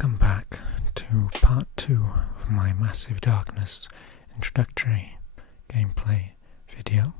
Welcome back to part 2 of my Massive Darkness introductory gameplay video.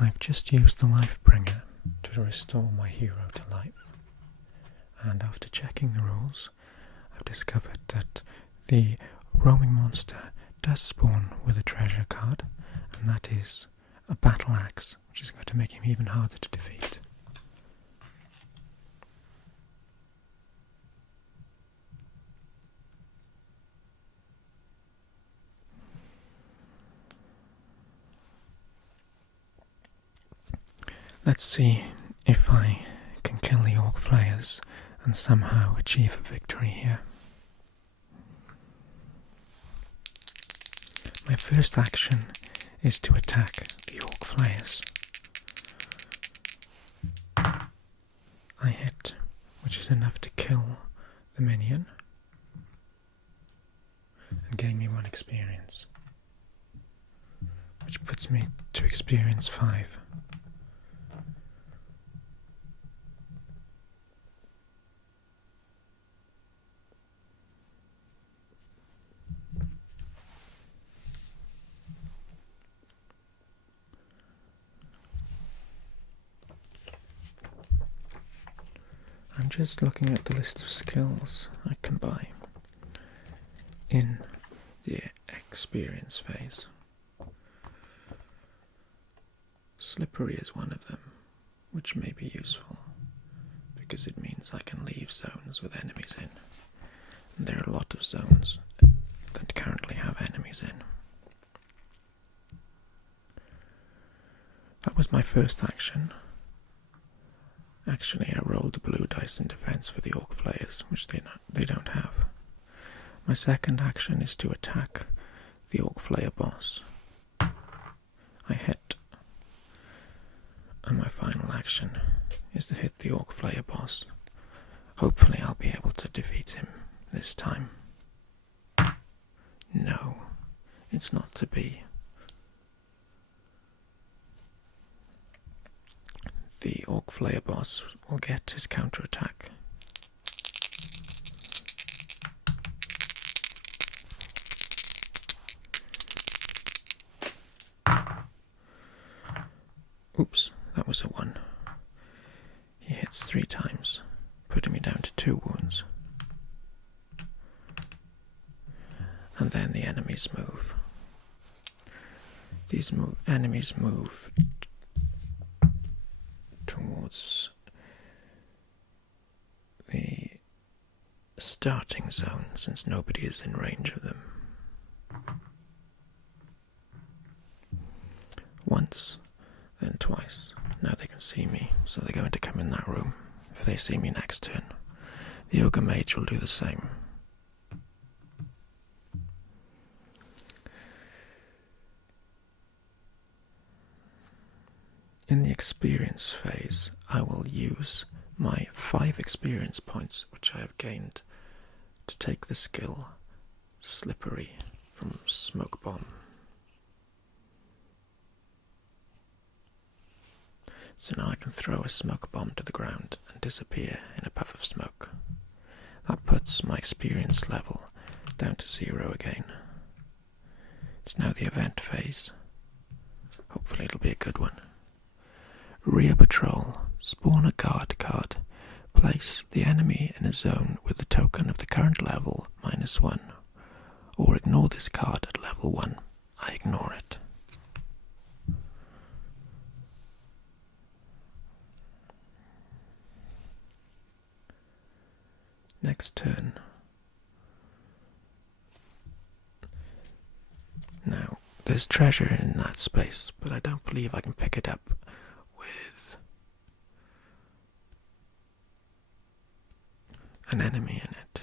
I've just used the Lifebringer to restore my hero to life, and after checking the rules, I've discovered that the roaming monster does spawn with a treasure card, and that is a battle axe, which is going to make him even harder to defeat. Let's see if I can kill the Orc Flayers and somehow achieve a victory here. My first action is to attack the Orc Flayers. I hit, which is enough to kill the minion and gain me 1 experience, which puts me to experience 5. I'm just looking at the list of skills I can buy in the experience phase. Slippery is one of them, which may be useful because it means I can leave zones with enemies in. And there are a lot of zones that currently have enemies in. That was my first action. Actually, I rolled a blue dice in defense for the Orc Flayers, which they don't have. My second action is to attack the Orc Flayer boss. I hit. And my final action is to hit the Orc Flayer boss. Hopefully I'll be able to defeat him this time. No, it's not to be. The Orc Flayer boss will get his counterattack. Oops, that was a 1. He hits 3 times, putting me down to 2 wounds. And then the enemies move. These enemies move towards the starting zone, since nobody is in range of them. Once, then twice. Now they can see me, so they're going to come in that room. If they see me next turn, the Ogre Mage will do the same. In the experience phase, I will use my 5 experience points which I have gained to take the skill Slippery from Smoke Bomb. So now I can throw a smoke bomb to the ground and disappear in a puff of smoke. That puts my experience level down to 0 again. It's now the event phase. Hopefully it'll be a good one. Rear Patrol. Spawn a guard card. Place the enemy in a zone with the token of the current level -1. Or ignore this card at level 1. I ignore it. Next turn. Now, there's treasure in that space, but I don't believe I can pick it up with an enemy in it.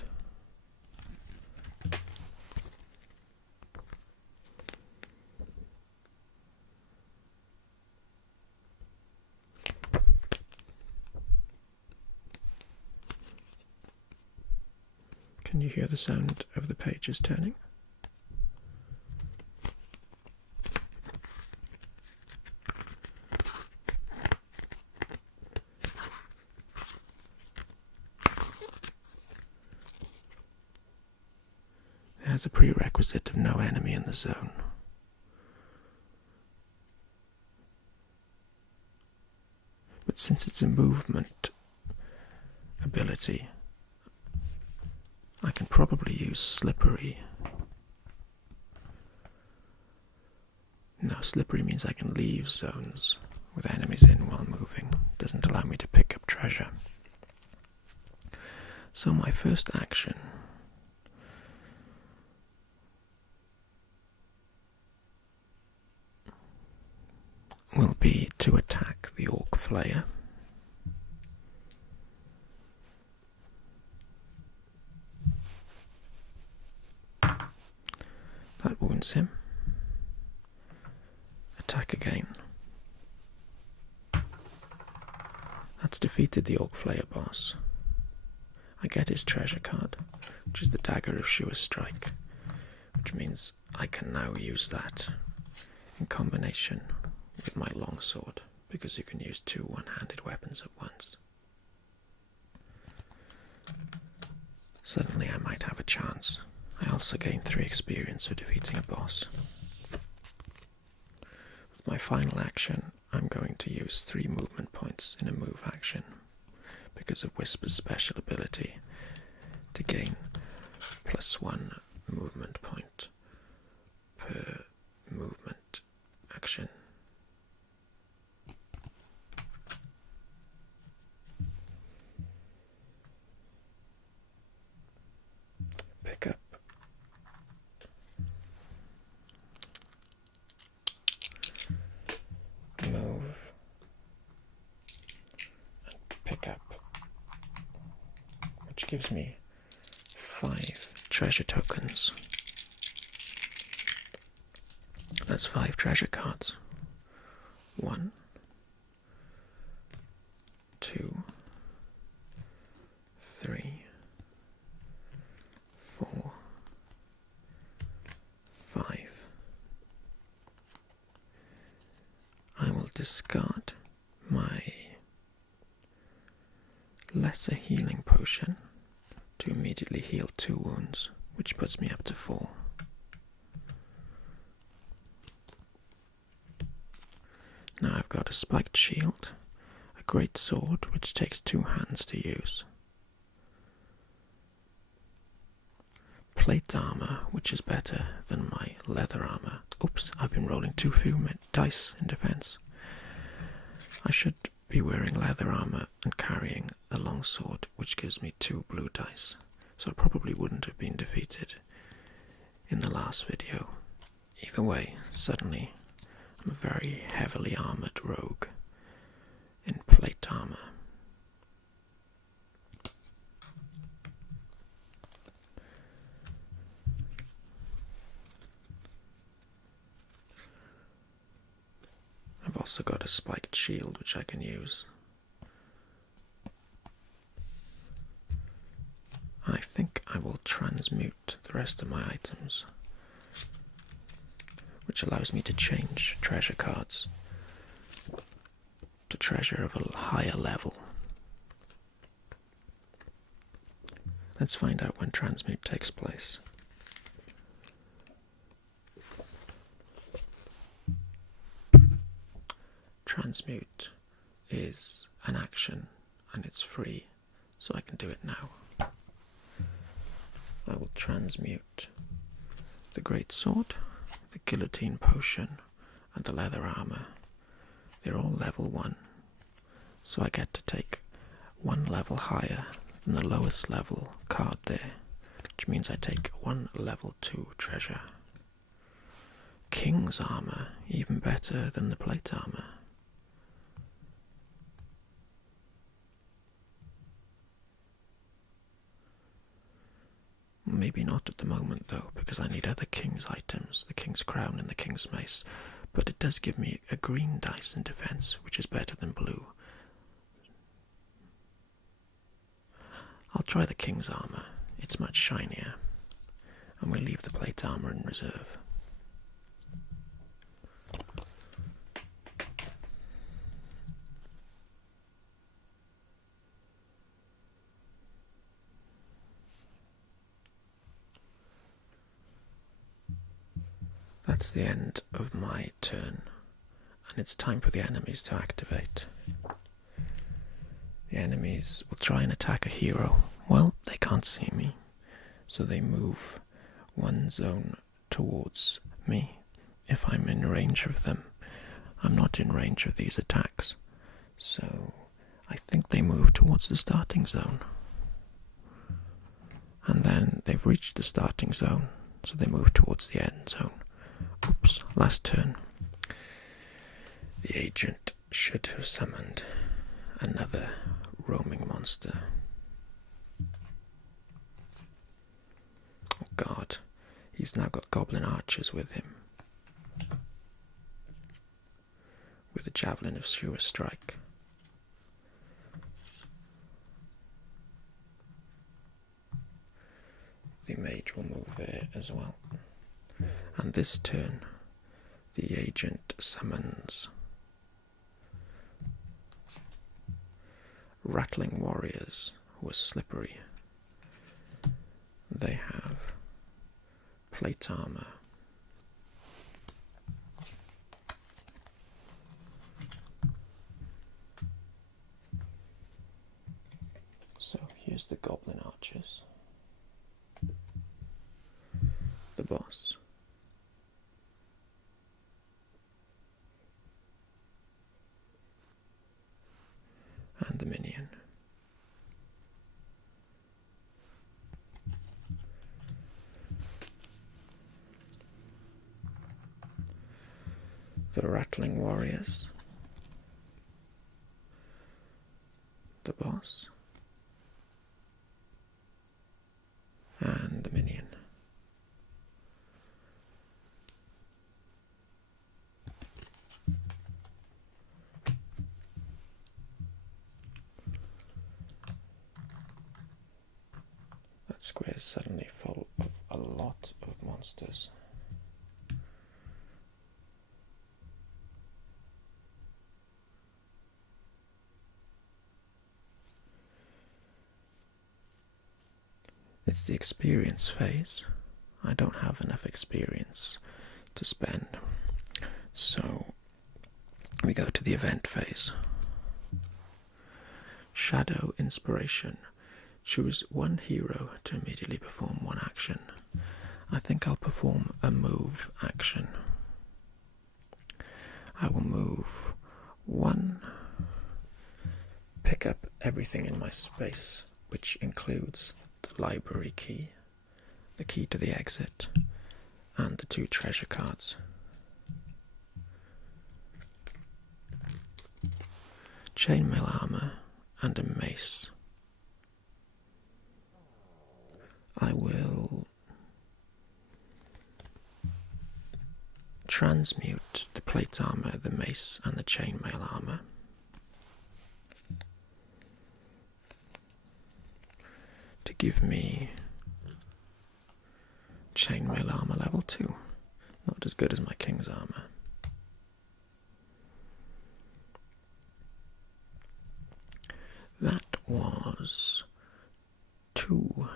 Can you hear the sound of the pages turning? has a prerequisite of no enemy in the zone. But since it's a movement ability, I can probably use Slippery. No, Slippery means I can leave zones with enemies in while moving. Doesn't allow me to pick up treasure. So my first action will be to attack the Orc Flayer. That wounds him. Attack again. That's defeated the Orc Flayer boss. I get his treasure card, which is the Dagger of Sure Strike, which means I can now use that in combination with my longsword, because you can use two one-handed weapons at once. Suddenly I might have a chance. I also gain 3 experience for defeating a boss. With my final action, I'm going to use 3 movement points in a move action, because of Whisper's special ability to gain +1 movement point per movement action. Pick up. Move. And pick up. Which gives me 5 treasure tokens. That's 5 treasure cards. 1, 2, 3, 4, 5. I will discard my lesser healing potion to immediately heal 2 wounds, which puts me up to 4. Now I've got a spiked shield, a great sword which takes 2 hands to use, plate armor which is better than my leather armor. Oops, I've been rolling too few dice in defense. I should be wearing leather armor and carrying a longsword, which gives me 2 blue dice, so I probably wouldn't have been defeated in the last video. Either way, suddenly I'm a very heavily armored rogue in plate armor. I've also got a spiked shield which I can use. I think I will transmute the rest of my items, which allows me to change treasure cards to treasure of a higher level. Let's find out when transmute takes place. Transmute is an action and it's free, so I can do it now. I will transmute the great sword, the guillotine potion, and the leather armor. They're all level 1, so I get to take 1 level higher than the lowest level card there, which means I take 1 level 2 treasure. King's armor, even better than the plate armor. Maybe not at the moment though, because I need other king's items, the king's crown and the king's mace, but it does give me a green dice in defense, which is better than blue. I'll try the king's armor, it's much shinier, and we'll leave the plate armor in reserve. That's the end of my turn, and it's time for the enemies to activate. The enemies will try and attack a hero. Well, they can't see me, so they move one zone towards me. If I'm in range of them, I'm not in range of these attacks, so I think they move towards the starting zone. And then they've reached the starting zone, so they move towards the end zone. Oops, last turn. The agent should have summoned another roaming monster. Oh god, he's now got goblin archers with him, with a javelin of sure strike. The mage will move there as well. And this turn, the agent summons rattling warriors who are slippery. They have plate armor. So here's the goblin archers. The boss. And the minion. The rattling warriors. The boss. And the minion. That square is suddenly full of a lot of monsters. It's the experience phase. I don't have enough experience to spend, so we go to the event phase. Shadow Inspiration. Choose one hero to immediately perform one action. I think I'll perform a move action. I will move one, pick up everything in my space, which includes the library key, the key to the exit, and the 2 treasure cards. Chainmail armor and a mace. I will transmute the plate armor, the mace, and the chainmail armor. To give me chainmail armor level 2. Not as good as my king's armor. That was 2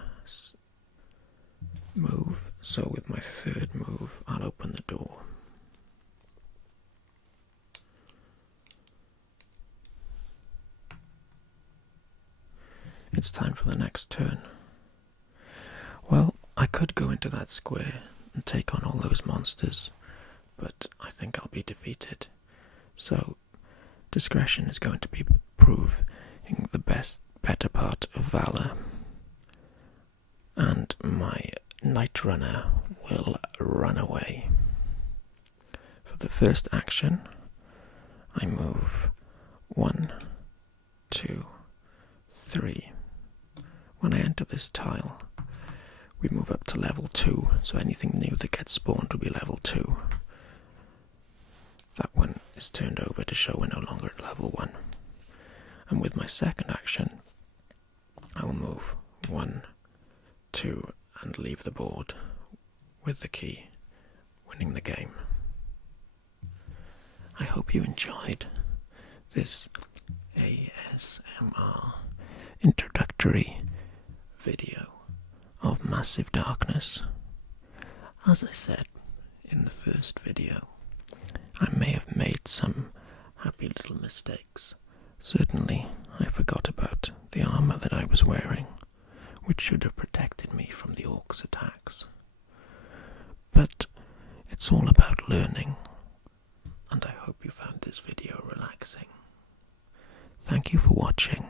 move, so with my 3rd move I'll open the door. It's time for the next turn. Well, I could go into that square and take on all those monsters, but I think I'll be defeated. So discretion is going to be proving the better part of valor. And my Night Runner will run away. For the first action, I move 1, 2, 3. When I enter this tile, we move up to level 2, so anything new that gets spawned will be level 2. That one is turned over to show we're no longer at level 1. And with my second action, I will move 1, 2, and leave the board with the key, winning the game. I hope you enjoyed this ASMR introductory video of Massive Darkness. As I said in the first video. I may have made some happy little mistakes. Certainly, I forgot about the armor that I was wearing, which should have protected me from the orcs' attacks. But it's all about learning, and I hope you found this video relaxing. Thank you for watching.